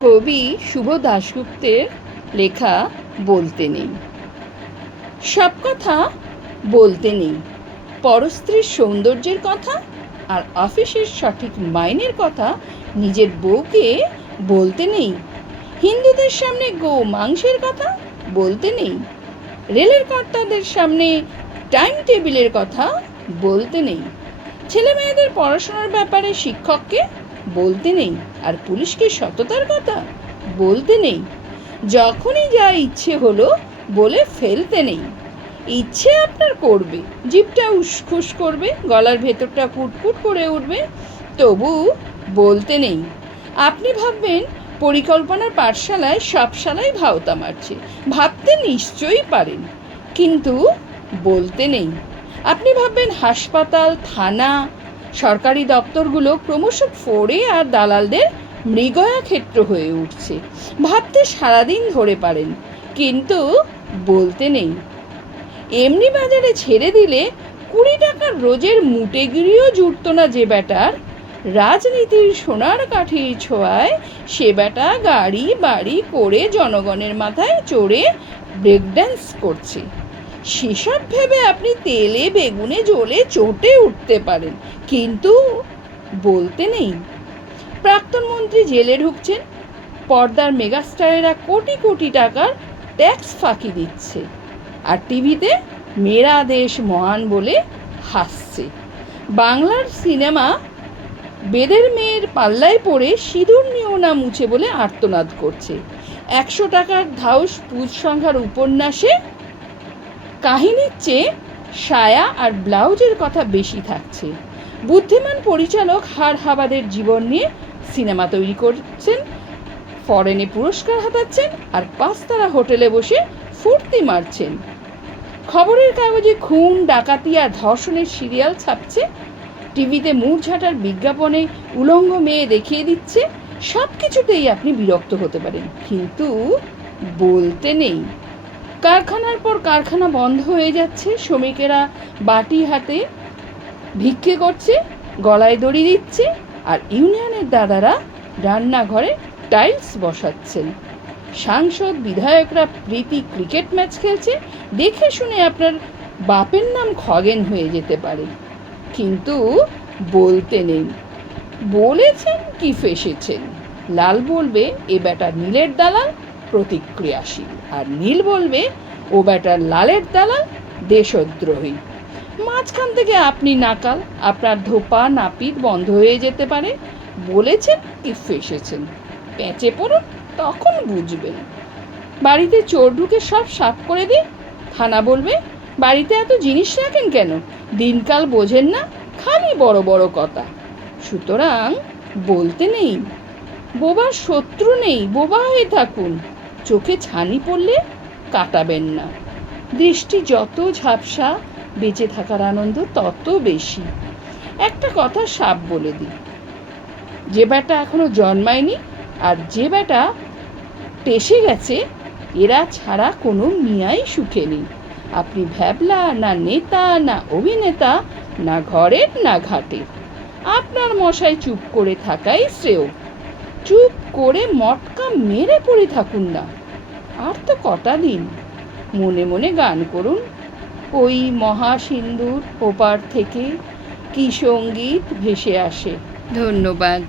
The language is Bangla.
কবি শুভ দাশগুপ্তের লেখা বলতে নেই। সব কথা বলতে নেই। পরস্ত্রীর সৌন্দর্যের কথা আর অফিসের সঠিক মাইনের কথা নিজের বউকে বলতে নেই। হিন্দুদের সামনে গো মাংসের কথা বলতে নেই। রেলের কর্তাদের সামনে টাইম টেবিলের কথা বলতে নেই। ছেলে মেয়েদের পড়াশোনার ব্যাপারে শিক্ষককে বলতে নেই। আর পুলিশকে সততার কথা বলতে নেই। যখনই যা ইচ্ছে হলো বলে ফেলতে নেই। ইচ্ছে আপনার করবে, জিভটা উসখুস করবে, গলার ভেতরটা কুটকুট করে উঠবে, তবু বলতে নেই। আপনি ভাববেন পরিকল্পনার পাঠশালায় সব শালাই ভাওতা মারছে। ভাবতে নিশ্চয়ই পারেন, কিন্তু বলতে নেই। আপনি ভাববেন হাসপাতাল, থানা, সরকারি দপ্তরগুলো ক্রমশ ফোড়ে আর দালালদের মৃগয়া ক্ষেত্র হয়ে উঠছে। ভাবতে সারাদিন ধরে পারেন, কিন্তু বলতে নেই। এমনি বাজারে ছেড়ে দিলে 20 টাকার রোজের মুটেগিরিও জুটত না যে ব্যাটার। রাজনীতির সোনার কাঠির ছোঁয়ায় সে ব্যাটা গাড়ি বাড়ি করে জনগণের মাথায় চড়ে ব্রেক ড্যান্স করছে। সেসব ভেবে আপনি তেলে বেগুনে জ্বলে চটে উঠতে পারেন, কিন্তু বলতে নেই। প্রাক্তন মন্ত্রী জেলে ঢুকছেন, পর্দার মেগাস্টারেরা কোটি কোটি টাকার ট্যাক্স ফাঁকি দিচ্ছে, আর টিভিতে মেরা দেশ মহান বলে হাসছে। বাংলার সিনেমা বেদের মেয়ের পাল্লায় পড়ে সিঁদুর নিয়েও না মুছে বলে আর্তনাদ করছে। 100 টাকার ধাউস পুজ সংখ্যার উপন্যাসে কাহিনীর চেয়ে সায়া আর ব্লাউজের কথা বেশি থাকছে। বুদ্ধিমান পরিচালক হাড় হাবাদের জীবন নিয়ে সিনেমা তৈরি করছেন, ফরেনে পুরস্কার হাতাচ্ছেন, আর 5 তারা হোটেলে বসে ফুর্তি মারছেন। খবরের কাগজে খুন, ডাকাতি আর ধর্ষণের সিরিয়াল ছাপছে, টিভিতে মুড়ঝাঁটার বিজ্ঞাপনে উলঙ্গ মেয়ে দেখিয়ে দিচ্ছে। সব কিছুতেই আপনি বিরক্ত হতে পারেন, কিন্তু বলতে নেই। কারখানার পর কারখানা বন্ধ হয়ে যাচ্ছে, শ্রমিকেরা বাটি হাতে ভিক্ষে করছে, গলায় দড়ি দিচ্ছে, আর ইউনিয়নের দাদারা রান্নাঘরে টাইলস বসাচ্ছেন। সাংসদ বিধায়করা প্রীতি ক্রিকেট ম্যাচ খেলছে, দেখে শুনে আপনার বাপের নাম খগেন হয়ে যেতে পারে, কিন্তু বলতে নেই। বলেছেন কি ফেসেছেন। লাল বলবে এ ব্যাটা নীলের দালাল, প্রতিক্রিয়াশীল, আর নীল বলবে ও ব্যাটা লালের দালাল, দেশদ্রোহী। মাঝখান থেকে আপনি নাকাল, আপনার ধোপা নাপিত বন্ধ হয়ে যেতে পারে। বলেছেন কি ফেসেছেন, প্যাঁচে পড়ুন, তখন বুঝবেন। বাড়িতে চোর ঢুকে সব সাফ করে দিন, থানা বলবে বাড়িতে এত জিনিস রাখেন কেন, দিনকাল বোঝেন না, খালি বড় বড় কথা। সুতরাং বলতে নেই। বোবার শত্রু নেই, বোবা হয়ে থাকুন। চোখে ছানি পড়লে কাটাবেন না। দৃষ্টি যত ঝাপসা, বেঁচে থাকার আনন্দ তত বেশি। একটা কথা সাপ বলে দিই, যে ব্যাটা এখনো জন্মায়নি আর যে ব্যাটা টেসে গেছে, এরা ছাড়া কোনো মিয়াই সুখে নেই। আপনি ভ্যাবলা, না নেতা, না অভিনেতা, না ঘরের না ঘাটের। আপনার মশায় চুপ করে থাকাই শ্রেয়। চুপ করে মটকা মেরে পড়ে থাকুন না। আর তো কটা দিন। মনে মনে গান করুন, ওই মহাসিন্ধুর ওপার থেকে কি সঙ্গীত ভেসে আসে। ধন্যবাদ।